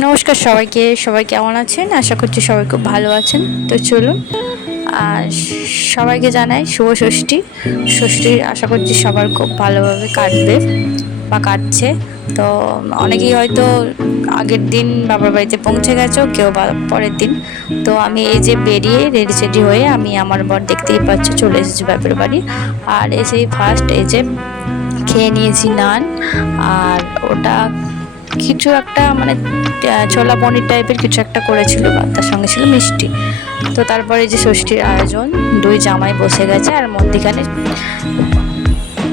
নমস্কার সবাইকে। সবাই কেমন আছেন? আশা করছি সবাই খুব ভালো আছেন। তো চলুন, আর সবাইকে জানাই শুভ ষষ্ঠী। ষষ্ঠীর আশা করছি সবার খুব ভালোভাবে কাটবে বা কাটছে। তো অনেকেই হয়তো আগের দিন বাবার বাড়িতে পৌঁছে গেছো, কেউ বা পরের দিন। তো আমি এই যে বেরিয়ে রেডি সেডি হয়ে আমি আমার বর দেখতেই পাচ্ছ চলে এসেছি বাপের বাড়ি। আর এসেই ফার্স্ট এই যে খেয়ে নিয়েছি নান। আর ওটা কিছু একটা মানে ছোলা পনির টাইপের কিছু একটা করেছিল, বা তার সঙ্গে ছিল মিষ্টি। তো তারপরে যে ষষ্ঠীর আয়োজন, দুই জামাই বসে গেছে, আর মধ্যিখানে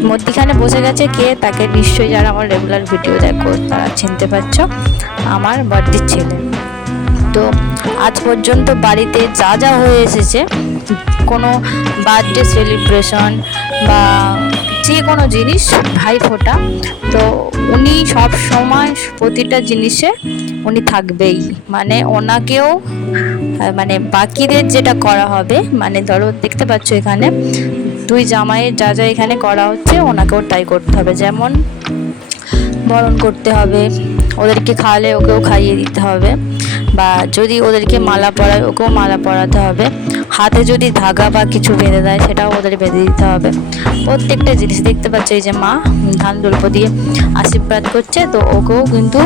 মধ্যিখানে বসে গেছে কে, তাকে নিশ্চয়ই যারা আমার রেগুলার ভিডিও দেখো তারা চিনতে পারছো, আমার বাড়ির ছেলে। তো আজ পর্যন্ত বাড়িতে যা যা হয়ে এসেছে, কোনো বার্থডে সেলিব্রেশন বা যে কোনো জিনিস, ভাইফোঁটা, তো উনি সব সময় প্রতিটা জিনিসে উনি থাকবেই। মানে ওনাকেও মানে বাকিদের যেটা করা হবে, মানে ধরো দেখতে পাচ্ছ এখানে দুই জামাইয়ের যা যা এখানে করা হচ্ছে ওনাকেও তাই করতে হবে। যেমন বরণ করতে হবে, ওদেরকে খাওয়ালে ওকেও খাইয়ে দিতে হবে, বা যদি ওদেরকে মালা পরায় ওকেও মালা পরাতে হবে, হাতে যদি ধাগা বা কিছু বেঁধে দেয় সেটাও ওদের বেঁধে দিতে হবে। প্রত্যেকটা জিনিস দেখতে পাচ্ছ, এই যে মা ধান দুল্প দিয়ে আশীর্বাদ করছে, তো ওকেও কিন্তু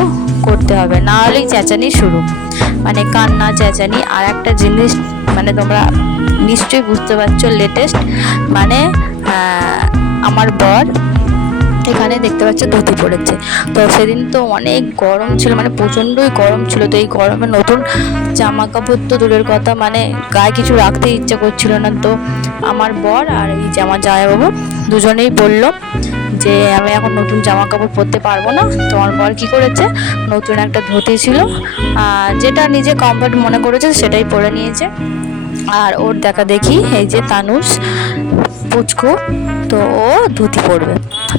করতে হবে, না হলেই চেঁচানি শুরু, মানে কান্না চেঁচানি। আর একটা জিনিস মানে তোমরা নিশ্চয়ই বুঝতে পারছো, লেটেস্ট মানে আমার বর এখানে দেখতে পাচ্ছ ধুতি পড়েছে। তো সেদিন তো অনেক গরম ছিল, মানে প্রচণ্ডই গরম ছিল। তো এই গরমে নতুন জামা কাপড় তো দূরের কথা, মানে গায়ে কিছু রাখতে ইচ্ছে করছিল না। তো আমার বর আর এই যে আমার জামাইবাবু দুজনেই বলল যে আমি এখন নতুন জামা কাপড় পরতে পারবো না। তোমার বর কী করেছে, নতুন একটা ধুতি ছিল, যেটা নিজে কমফর্ট মনে করেছে সেটাই পরে নিয়েছে। আর ওর দেখা দেখি এই যে তানুষ পুচকু, তো ও ধুতি পরবে,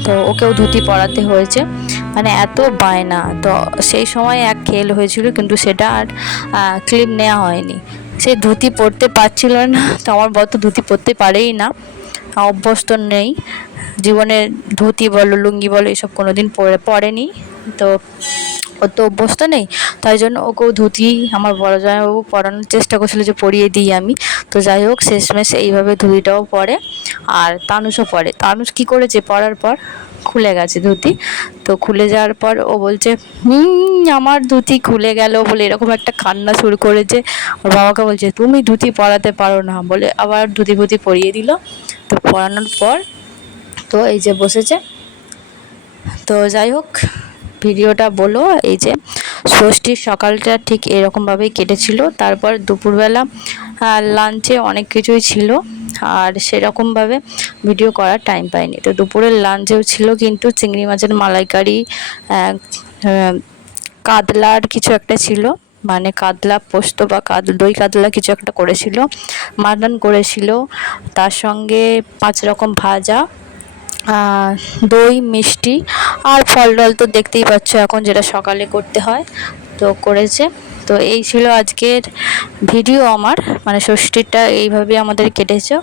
তো ওকেও ধুতি পরাতে হয়েছে। মানে এত বায়না। তো সেই সময় এক খেল হয়েছিল, কিন্তু সেটা আর ক্লিপ নেওয়া হয়নি। সে ধুতি পরতে পারছিল না, তো আমার বর তো ধুতি পরতে পারেই না, অভ্যস্ত নেই জীবনে। ধুতি বলো লুঙ্গি বলো এসব কোনোদিন পরেনি। তো ওর তো অভ্যস্ত নেই, তাই জন্য ওকেও ধুতি আমার বড় জামাইবাবু পরানোর চেষ্টা করছিল যে পরিয়ে দিই আমি। তো যাই হোক শেষমেশ এইভাবে ধুতিটাও পরে, আর তানুষও পরে। তানুষ কী করেছে, পরার পর খুলে গেছে ধুতি। তো খুলে যাওয়ার পর ও বলছে আমার ধুতি খুলে গেল বলে এরকম একটা কান্না শুরু করেছে। ওর বাবাকে বলছে তুমি ধুতি পরাতে পারো না বলে, আবার ধুতি ফুতি পরিয়ে দিল। তো পরানোর পর তো এই যে বসেছে। তো যাই হোক ভিডিওটা বলো। এই যে ষষ্ঠীর সকালটা ঠিক এরকমভাবেই কেটেছিল। তারপর দুপুরবেলা লাঞ্চে অনেক কিছুই ছিল, আর সেরকমভাবে ভিডিও করার টাইম পাইনি। তো দুপুরের লাঞ্চেও ছিল কিন্তু চিংড়ি মাছের মালাইকারি, কাতলার কিছু একটা ছিল, মানে কাতলা পোস্ত বা দই কাতলা কিছু একটা করেছিল, মাটন করেছিল, তার সঙ্গে 5 রকম ভাজা, দই মিষ্টি আর ফল ডল তো দেখতেই পাচ্ছ এখন যেটা সকালে করতে হয়, তো করেছে। তো এই ছিল আজকের ভিডিও আমার, মানে ষষ্ঠীটা এইভাবে আমাদের কেটেছে।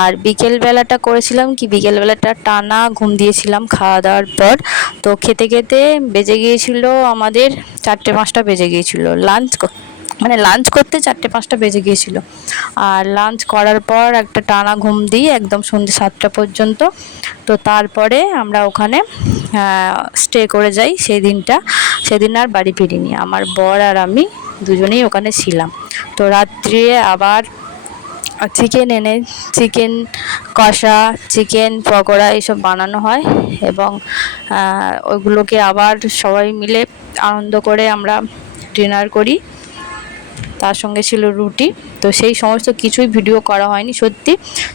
আর বিকেলবেলাটা করেছিলাম কি, বিকেলবেলাটা টানা ঘুম দিয়েছিলাম খাওয়া দাওয়ার পর। তো খেতে খেতে বেজে গিয়েছিল আমাদের 4টে 5টা বেজে গিয়েছিল, মানে লাঞ্চ করতে 4টে 5টা বেজে গিয়েছিল। আর লাঞ্চ করার পর একটা টানা ঘুম দিই একদম সন্ধ্যে 7টা পর্যন্ত। তো তারপরে আমরা ওখানে স্টে করে যাই সেই দিনটা। সেদিন আর বাড়ি ফিরিনি, আমার বর আর আমি দুজনেই ওখানে ছিলাম। তো রাত্রে আবার চিকেন এনে চিকেন কষা, চিকেন পকোড়া এইসব বানানো হয়, এবং ওইগুলোকে আবার সবাই মিলে আনন্দ করে আমরা ডিনার করি। তার সঙ্গে ছিল রুটি। তো সেই সমস্ত কিছুই ভিডিও করা হয়নি, সত্যি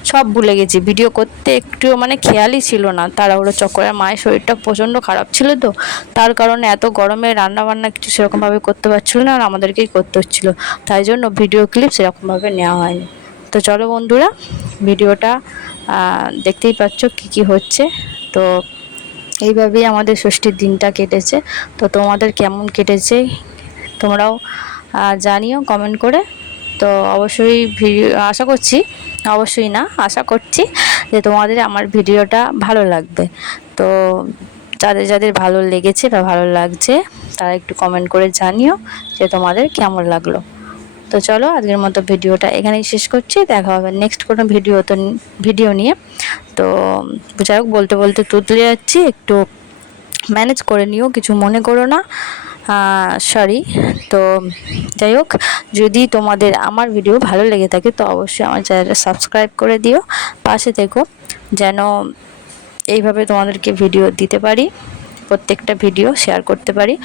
সব ভুলে গেছি। ভিডিও করতে একটুও মানে খেয়ালই ছিল না, তাড়াহুড়ো চক্করে। মায়ের শরীরটা প্রচণ্ড খারাপ ছিল, তো তার কারণে এত গরমে রান্নাবান্না কিছু সেরকমভাবে করতে পারছিল না, আর আমাদেরকেই করতে হচ্ছিলো, তাই জন্য ভিডিও ক্লিপ সেরকমভাবে নেওয়া হয়নি। তো চলো বন্ধুরা, ভিডিওটা দেখতেই পাচ্ছ কী কী হচ্ছে। তো এইভাবেই আমাদের ষষ্ঠীর দিনটা কেটেছে। তো তোমাদের কেমন কেটেছে তোমরাও জানিও কমেন্ট করে। তো অবশ্যই ভিডিও আশা করছি, অবশ্যই না আশা করছি যে তোমাদের আমার ভিডিওটা ভালো লাগবে। তো যাদের যাদের ভালো লেগেছে বা ভালো লাগছে তারা একটু কমেন্ট করে জানিও যে তোমাদের কেমন লাগলো। তো চলো আজকের মতো ভিডিওটা এখানেই শেষ করছি, দেখা হবে নেক্সট কোনো ভিডিও নিয়ে। তো যাই হোক, বলতে বলতে তুতলে যাচ্ছি, একটু ম্যানেজ করে নিও, কিছু মনে করো না, সরি। তো যাই হোক, যদি তোমাদের আমার ভিডিও ভালো লেগে থাকে তো অবশ্যই আমার চ্যানেলটা সাবস্ক্রাইব করে দিও, পাশে থেকো, যেন এইভাবে তোমাদেরকে ভিডিও দিতে পারি, প্রত্যেকটা ভিডিও শেয়ার করতে পারি।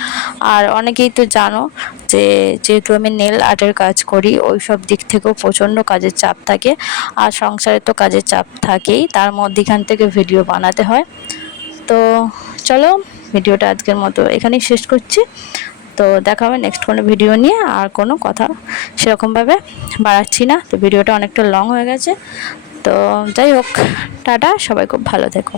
আর অনেকেই তো জানো যে যেহেতু আমি নেল আর্টের কাজ করি, ওই সব দিক থেকেও প্রচণ্ড কাজের চাপ থাকে, আর সংসারে তো কাজের চাপ থাকেই, তার মধ্যেখান থেকে ভিডিও বানাতে হয়। তো চলো ভিডিওটা আজকের মতো এখানেই শেষ করছি। তো দেখা হবে নেক্সট কোনো ভিডিও নিয়ে, আর কোনো কথা সেরকমভাবে বাড়াচ্ছি না, তো ভিডিওটা অনেকটা লং হয়ে গেছে। তো যাই হোক, টাটা, সবাই খুব ভালো থেকো।